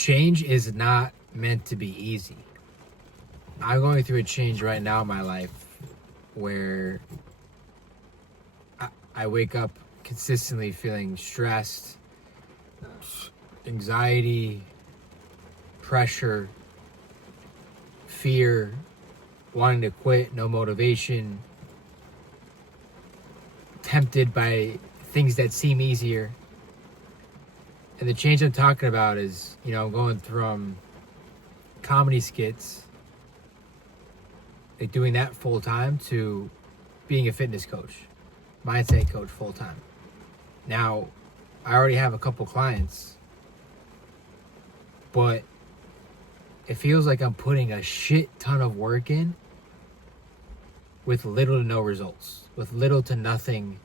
change is not meant to be easy. I'm going through a change right now in my life where I wake up consistently feeling stressed, anxiety, pressure, fear, wanting to quit, no motivation, tempted by things that seem easier. And the change I'm talking about is, going from comedy skits, like doing that full time, to being a fitness coach, mindset coach full time. Now, I already have a couple clients, but it feels like I'm putting a shit ton of work in with little to no results, with little to nothing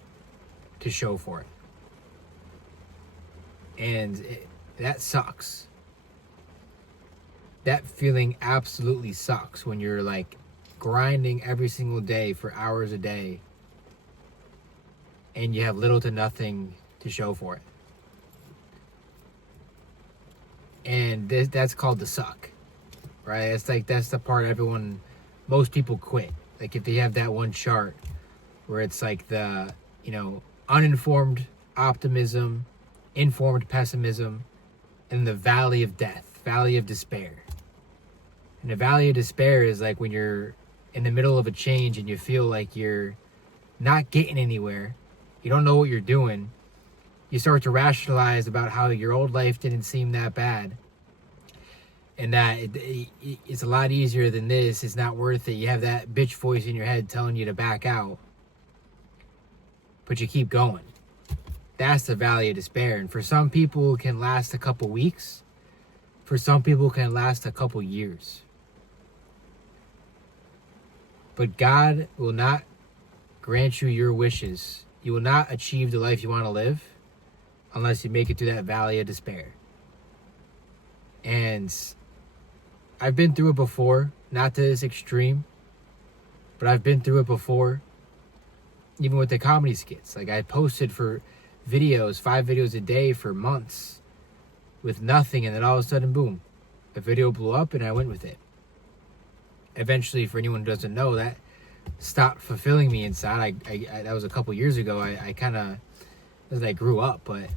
to show for it. And that sucks. That feeling absolutely sucks when you're like grinding every single day for hours a day and you have little to nothing to show for it. And that's called the suck, right? That's the part most people quit. Like if they have that one chart where it's like the, uninformed optimism, informed pessimism, and the valley of death, valley of despair. And the valley of despair is like when you're in the middle of a change and you feel like you're not getting anywhere. You don't know what you're doing. You start to rationalize about how your old life didn't seem that bad. And that it's a lot easier than this. It's not worth it. You have that bitch voice in your head telling you to back out. But you keep going. That's the valley of despair. And for some people, it can last a couple weeks. For some people, it can last a couple years. But God will not grant you your wishes. You will not achieve the life you want to live unless you make it through that valley of despair. And I've been through it before, not to this extreme, but I've been through it before, even with the comedy skits. Like I posted for videos, 5 videos a day for months with nothing, and then all of a sudden, boom, a video blew up and I went with it. Eventually, for anyone who doesn't know, that stopped fulfilling me inside. I that was a couple years ago. I kind of, as I grew up, but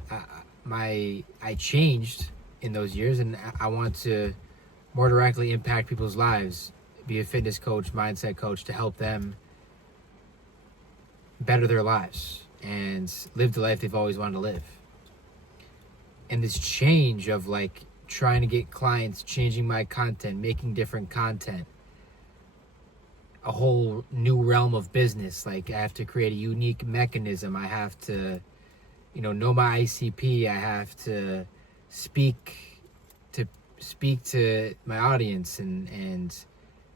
I changed in those years, and I want to more directly impact people's lives, be a fitness coach, mindset coach, to help them better their lives and live the life they've always wanted to live. And this change of like trying to get clients, changing my content, making different content, a whole new realm of business. Like I have to create a unique mechanism. I have to, know my ICP. I have to speak to my audience and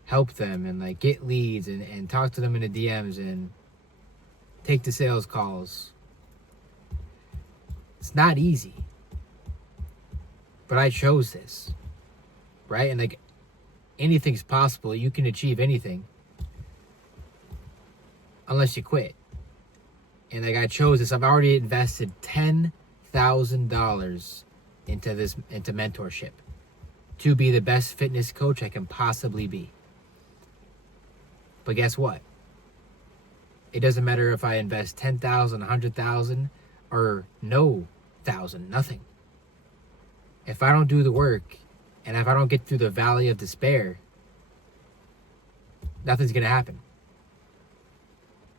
help them and like get leads and talk to them in the DMs and take the sales calls. It's not easy. But I chose this, right? And like anything's possible. You can achieve anything unless you quit. And like I chose this. I've already invested $10,000 into mentorship to be the best fitness coach I can possibly be. But guess what? It doesn't matter if I invest 10,000, 100,000, or no thousand, nothing. If I don't do the work, and if I don't get through the valley of despair, nothing's gonna happen.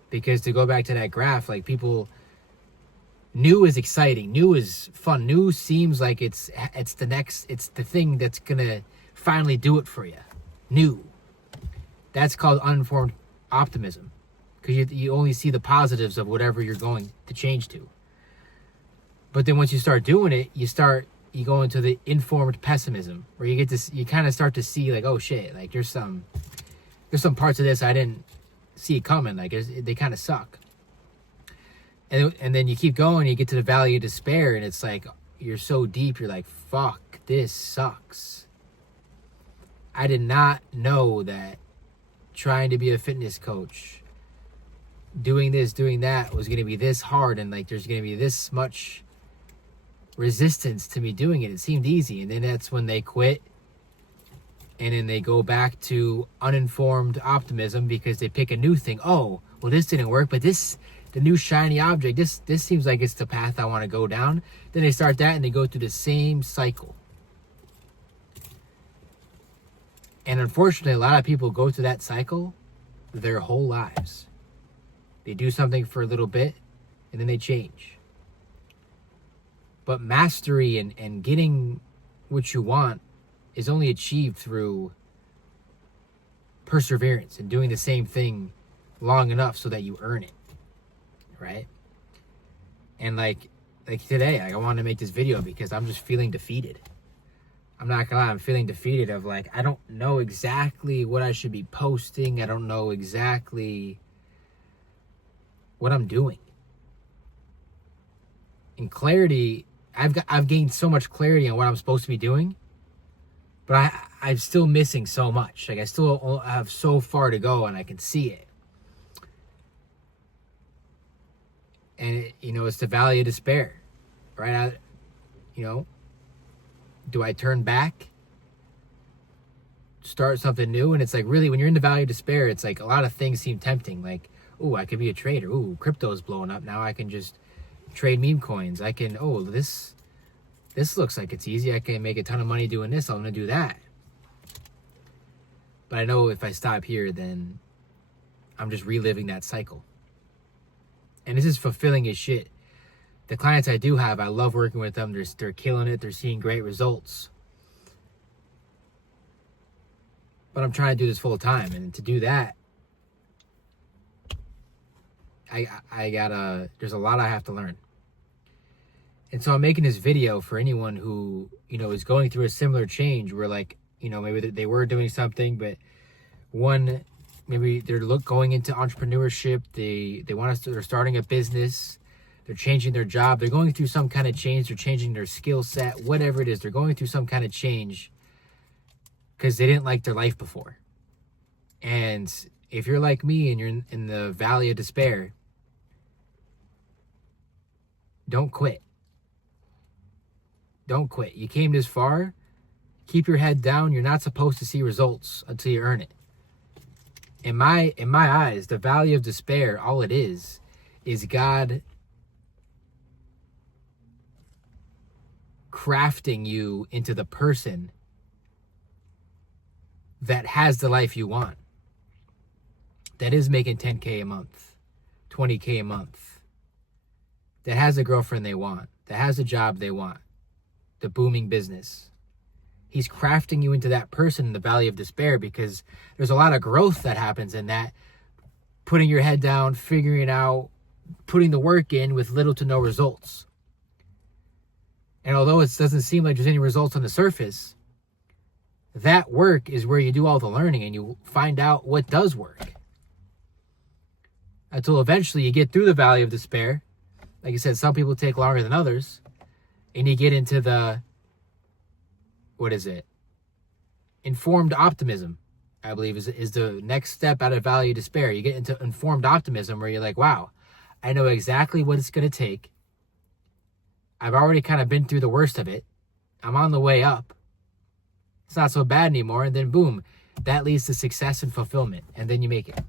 Because to go back to that graph, like people, new is exciting, new is fun, new seems like it's the thing that's gonna finally do it for you. New. That's called uninformed optimism, because you only see the positives of whatever you're going to change to. But then once you start doing it, you go into the informed pessimism, where you kind of start to see like, oh shit, like there's some parts of this I didn't see it coming. Like they kind of suck. And then you keep going, you get to the valley of despair, and it's like you're so deep, you're like, fuck, this sucks. I did not know that trying to be a fitness coach, doing this, doing that, was going to be this hard, and like there's going to be this much resistance to me doing it. It seemed easy. And then that's when they quit. And then they go back to uninformed optimism because they pick a new thing. Oh, well, this didn't work, but this, the new shiny object, this seems like it's the path I want to go down. Then they start that and they go through the same cycle. And unfortunately, a lot of people go through that cycle their whole lives. They do something for a little bit and then they change. But mastery and getting what you want is only achieved through perseverance and doing the same thing long enough so that you earn it, right? And like today, I wanted to make this video because I'm just feeling defeated. I'm not gonna lie, I'm feeling defeated of like, I don't know exactly what I should be posting. I don't know exactly what I'm doing. And clarity, I've gained so much clarity on what I'm supposed to be doing, but I'm still missing so much. Like I still have so far to go and I can see it. And it's the valley of despair, right? Do I turn back, start something new? And it's like, really, when you're in the valley of despair, it's like a lot of things seem tempting. Like, oh, I could be a trader. Oh, crypto's blowing up. Now I can just trade meme coins. I can, this looks like it's easy. I can make a ton of money doing this. I'm going to do that. But I know if I stop here, then I'm just reliving that cycle. And this is fulfilling as shit. The clients I do have, I love working with them. They're killing it. They're seeing great results. But I'm trying to do this full time. And to do that, there's a lot I have to learn. And so I'm making this video for anyone who, is going through a similar change where maybe they were doing something, but maybe they're going into entrepreneurship. They're starting a business. They're changing their job. They're going through some kind of change. They're changing their skill set, whatever it is. They're going through some kind of change because they didn't like their life before. And if you're like me and you're in the valley of despair, don't quit. Don't quit. You came this far. Keep your head down. You're not supposed to see results until you earn it. In my eyes, the valley of despair, all it is God crafting you into the person that has the life you want. That is making 10K a month, 20K a month. That has a girlfriend they want. That has a job they want. The booming business. He's crafting you into that person in the valley of despair because there's a lot of growth that happens in that. Putting your head down, figuring it out, putting the work in with little to no results. And although it doesn't seem like there's any results on the surface, that work is where you do all the learning and you find out what does work. Until eventually you get through the valley of despair. Like I said, some people take longer than others. And you get into the, informed optimism, I believe is the next step out of valley of despair. You get into informed optimism where you're like, wow, I know exactly what it's going to take. I've already kind of been through the worst of it. I'm on the way up. It's not so bad anymore. And then boom, that leads to success and fulfillment. And then you make it.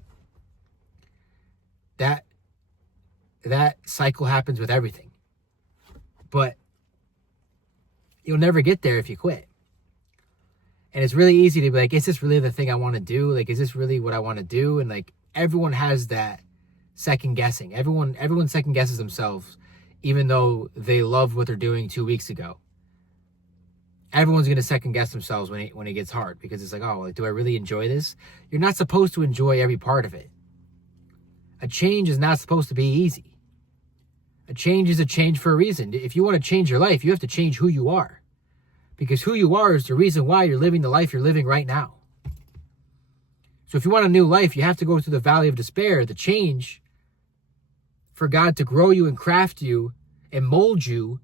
That cycle happens with everything. But you'll never get there if you quit. And it's really easy to be like, is this really the thing I want to do? Like, is this really what I want to do? And like, everyone has that second guessing. Everyone second guesses themselves, even though they loved what they're doing 2 weeks ago. Everyone's going to second guess themselves when it gets hard because it's like, do I really enjoy this? You're not supposed to enjoy every part of it. A change is not supposed to be easy. A change is a change for a reason. If you want to change your life, you have to change who you are. Because who you are is the reason why you're living the life you're living right now. So if you want a new life, you have to go through the valley of despair, the change, for God to grow you and craft you and mold you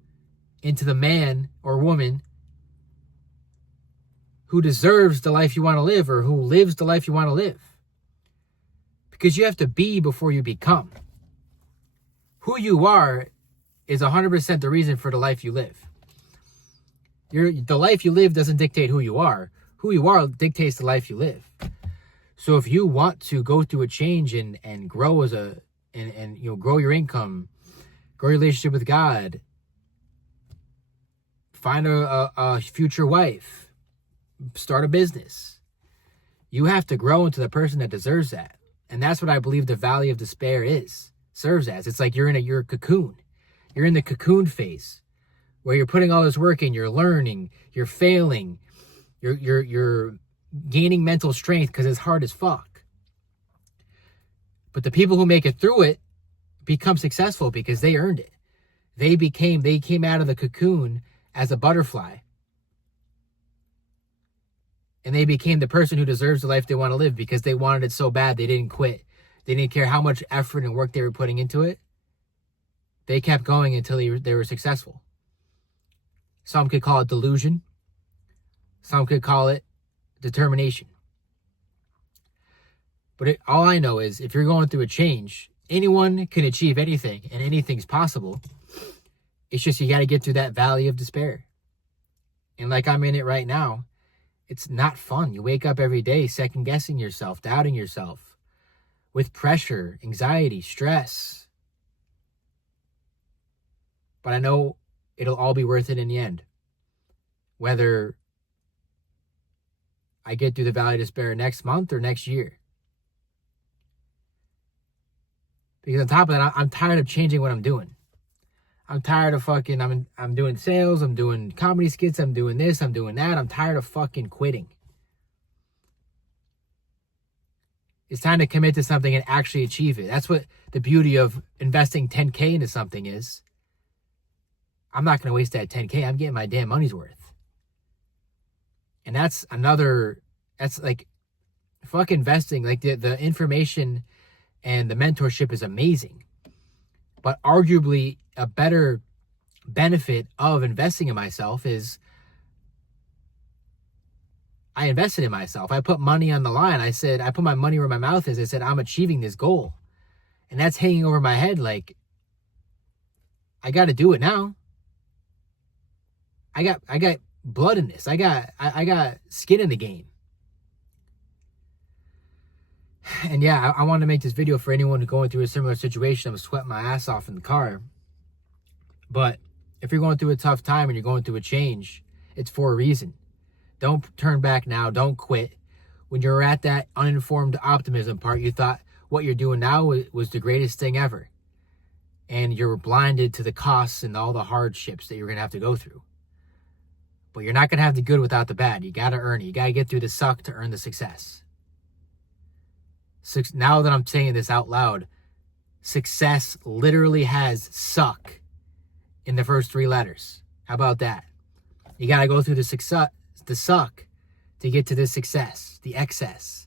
into the man or woman who deserves the life you want to live or who lives the life you want to live. Because you have to be before you become. Who you are is 100% the reason for the life you live. The life you live doesn't dictate who you are. Who you are dictates the life you live. So if you want to go through a change and grow and grow your income, grow your relationship with God, find a future wife, start a business, you have to grow into the person that deserves that. And that's what I believe the valley of despair serves as. It's like you're a cocoon. You're in the cocoon phase where you're putting all this work in, you're learning, you're failing, you're gaining mental strength because it's hard as fuck. But the people who make it through it become successful because they earned it. They came out of the cocoon as a butterfly. And they became the person who deserves the life they want to live because they wanted it so bad they didn't quit. They didn't care how much effort and work they were putting into it. They kept going until they were successful. Some could call it delusion. Some could call it determination. But all I know is if you're going through a change, anyone can achieve anything and anything's possible. It's just you got to get through that valley of despair. And like I'm in it right now, it's not fun. You wake up every day second guessing yourself, doubting yourself, with pressure, anxiety, stress. But I know it'll all be worth it in the end. Whether I get through the valley of despair next month or next year. Because on top of that, I'm tired of changing what I'm doing. I'm tired of I'm doing sales, I'm doing comedy skits, I'm doing this, I'm doing that. I'm tired of fucking quitting. It's time to commit to something and actually achieve it. That's what the beauty of investing $10K into something is. I'm not going to waste that $10K. I'm getting my damn money's worth. And that's like, fuck investing. Like the information and the mentorship is amazing. But arguably a better benefit of investing in myself is I invested in myself. I put money on the line. I put my money where my mouth is. I said, I'm achieving this goal. And that's hanging over my head like, I got to do it now. I got blood in this. I got skin in the game. And yeah, I wanted to make this video for anyone going through a similar situation. I'm sweating my ass off in the car. But if you're going through a tough time and you're going through a change, it's for a reason. Don't turn back now. Don't quit. When you're at that uninformed optimism part, you thought what you're doing now was the greatest thing ever. And you're blinded to the costs and all the hardships that you're going to have to go through. But you're not going to have the good without the bad. You got to earn it. You got to get through the suck to earn the success. So now that I'm saying this out loud, success literally has suck in the first 3 letters. How about that? You got to go through the suck to get to the success, the excess.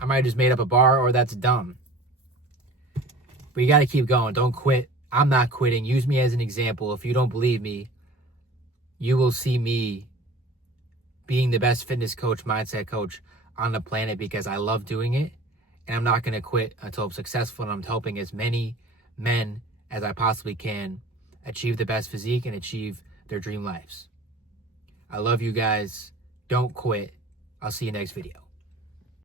I might have just made up a bar or that's dumb. But you got to keep going. Don't quit. I'm not quitting. Use me as an example. If you don't believe me, you will see me being the best fitness coach, mindset coach on the planet because I love doing it. And I'm not going to quit until I'm successful. And I'm helping as many men as I possibly can achieve the best physique and achieve their dream lives. I love you guys. Don't quit. I'll see you next video.